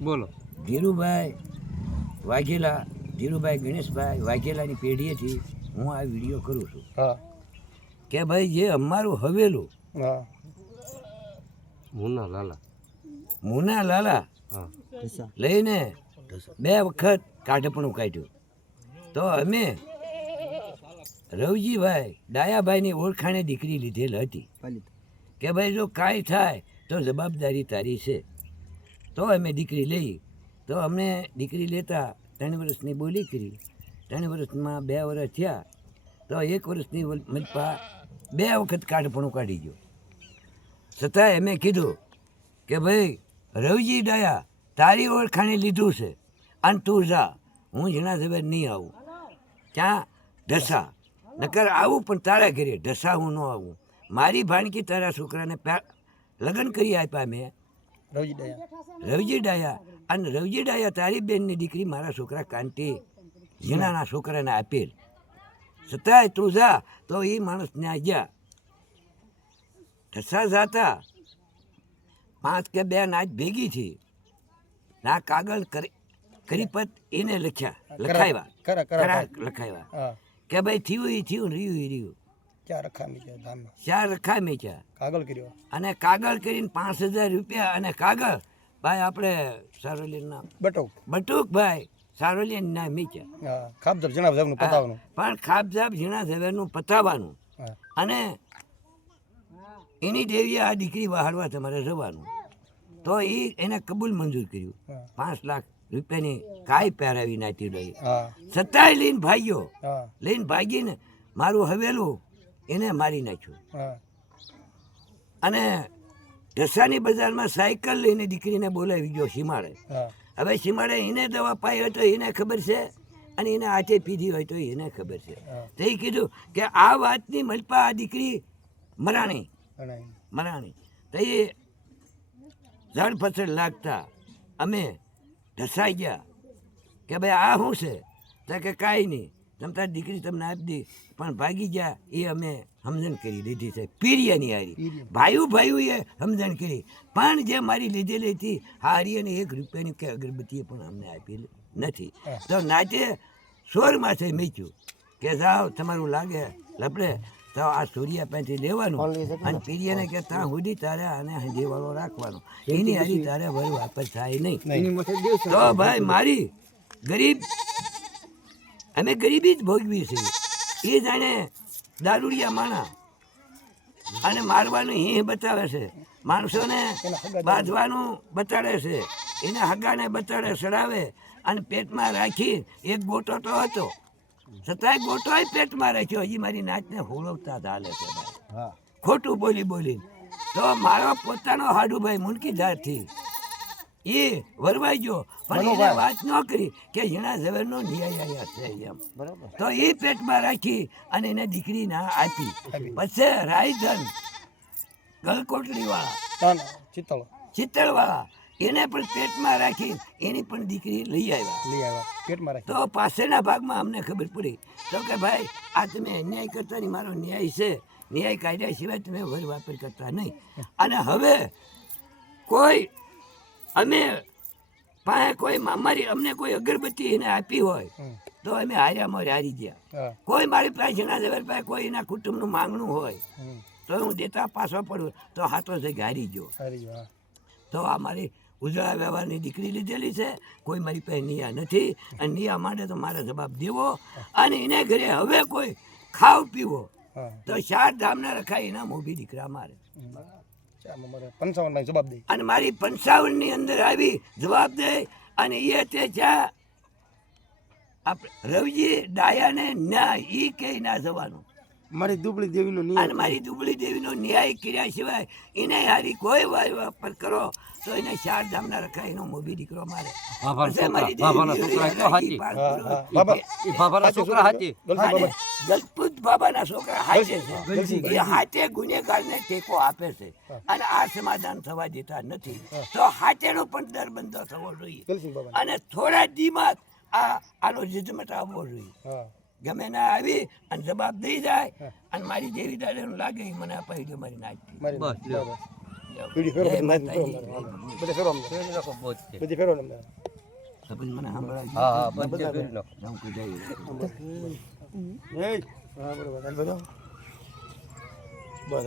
બોલો. ધીરુભાઈ વાઘેલા, ધીરુભાઈ ગણેશભાઈ વાઘેલાની પેઢીએથી હું આ વિડીયો કરું છું કે ભાઈ જે અમારું હવેલું મુના લાલા લઈને 2 વખત કાઢપણું કાઢ્યું, તો અમે રવજીભાઈ ડાયાભાઈની ઓળખાણે દીકરી લીધેલ હતી કે ભાઈ જો કાંઈ થાય તો જવાબદારી તારી છે. તો અમે દીકરી લઈ, તો અમને દીકરી લેતા 3 વર્ષની બોલી કરી. 3 વર્ષમાં 2 વર્ષ થયા તો 1 વર્ષની મલપા 2 વખત કાઢપણું કાઢી ગયો. છતાંય અમે કીધું કે ભાઈ રવજી ડાયા તારી ઓળખાણે લીધું છે અને તું જા, હું ઝીણા ઝવેર નહીં આવું. ત્યાં ઢસા નકર આવું પણ તારા ઘરે, ઢસા હું ન આવું. મારી ભાણકી તારા છોકરાને લગ્ન કરી આપ્યા મેં રવજી ડાયા, અને રવજી ડાયા તારી બેનની દીકરી મારા છોકરા કાંતિ ઝીણાના છોકરાને આપેલ. છતાંય તું જા, તો એ માણસ ત્યાં ગયા. ઢસા જાતા 5 કે 2 નાચ ભેગી થી ના કાગળ કરીપત એને લખાવ્યા કે ભાઈ થયું એ થયું, રહ્યું 4 રખા મેચ્યા અને કાગળ કરીને 5000 રૂપિયા અને કાગળ ભાઈ આપણે સારોલીના બટુકભાઈ સારોલીન ના મેચ્યા. પણ ખાબજાબ ઝીણા ઝવેરનું પતાવવાનું અને એની દેવીએ આ દીકરી વહાડવા તમારે જવાનું. તો એને કબૂલ મંજૂર કર્યું. 5 લાખ રૂપિયાની કાંઈ પહેરાવી નાખી રહી. છતાંય લઈને ભાગીને મારું હવેલું એને મારી નાખ્યું. અને ઢસાની બજારમાં સાયકલ લઈને દીકરીને બોલાવી ગયો સીમાડે. હવે સીમાડે એને દવા પાઈ હોય તો એને ખબર છે, અને એને હાથે પીધી હોય તો એને ખબર છે. તો એ કીધું કે આ વાતની મલપા આ દીકરી મરાણી. તો એ જળ ફસડ લાગતા અમે ઢસાઈ ગયા કે ભાઈ આ શું છે? તો કે કાંઈ નહીં, તમે તારી દીકરી તમને આપી દી, પણ ભાગી ગયા. એ અમે સમજણ કરી લીધી છે પીરિયાની હારી. ભાઈઓએ સમજણ કરી, પણ જે મારી લીધેલી હતી હારી અને 1 રૂપિયાની કે અગરબત્તીએ પણ અમને આપેલી નથી. તો નાચે સોર માથે મેચ્યું કે જાઓ તમારું લાગે લપડે તો આ સૂર્યા પાસેથી લેવાનું અને પીરિયાને કે ત્યાં સુધી તારે આને હંધીવાળો રાખવાનો, એની હારી તારે વર વાપસ થાય નહીં. તો ભાઈ મારી અમે ગરીબી જ ભોગવી છે. એ જાણે દારૂડિયા માણા અને મારવાનું હિં બતાવે છે, માણસોને બાંધવાનું બતાડે છે, એને હગાને બતાડે ચડાવે અને પેટમાં રાખી. એક ગોટો તો હતો, છતાંય ગોટોય પેટમાં રાખ્યો. હજી મારી નાચને હોળવતા ચાલે છે ભાઈ, ખોટું બોલી. તો મારો પોતાનો હાડુભાઈ મુનકીધારથી એ વરવાઈ ગયો, પણ એને વાત ન કરી કે ઝીણા ઝવેરનો ન્યાય આવ્યા છે એમ. તો એ પેટમાં રાખી અને એને દીકરી ના આપી. પછી રાયધન ગલકોટડી વાળા ચિત્તળવાળા એને પણ પેટમાં રાખી, એની પણ દીકરી લઈ આવ્યા. તો પાછળના ભાગમાં અમને ખબર પડી તો કે ભાઈ આ તમે અન્યાય કરતા નહીં, મારો ન્યાય છે, ન્યાય કાઢ્યા સિવાય તમે વર વાપર કરતા નહીં. અને હવે કોઈ અમે પાસે કોઈ અમને કોઈ અગરબત્તી એને આપી હોય તો અમે હારી ગયા. કોઈ મારી પાસે ઝીણા ઝવેર પાસે કોઈ એના કુટુંબનું માંગણું હોય તો હું દેતા પાછો પડું તો હાથો જઈ હારી ગયો. તો આ મારી ઉજળા વ્યવહારની દીકરી લીધેલી છે, કોઈ મારી પાસે નિયા નથી, અને નિયા માટે તો મારે જવાબ દેવો. અને એને ઘરે હવે કોઈ ખાવ પીવો તો 4 ધામના રખાય એના મોભી દીકરા મારે. અને મારી 55 ની અંદર આવી જવાબ દે. અને એ તે જ્યાં રવજી ડાયાને ના ઈ કે ના જવાનું, મારી દુબળી દેવીનો ન્યાય કર્યા સિવાય એને હારી કોઈ વાપર કરો તો એને 4 ધામના રખાય એનો મોભી દીકરો મારે. દલપત બાબાના છોકરા હાચે છે, એ હાચે ગુનેગારને ટેકો આપે છે અને આ સમાધાન થવા દેતા નથી. તો હાચેનો પણ દર બંધો થવો જોઈએ અને થોડા દીમાં આનો જજમેન્ટ આવવો જોઈએ. ગમે ના આવી અને જવાબ દઈ જાય અને મારી દેવી દાદાનું લાગે મને અપાઈ દો મારી નાચ. જય માતાજી. સરપંચ મને સાંભળાય. બસ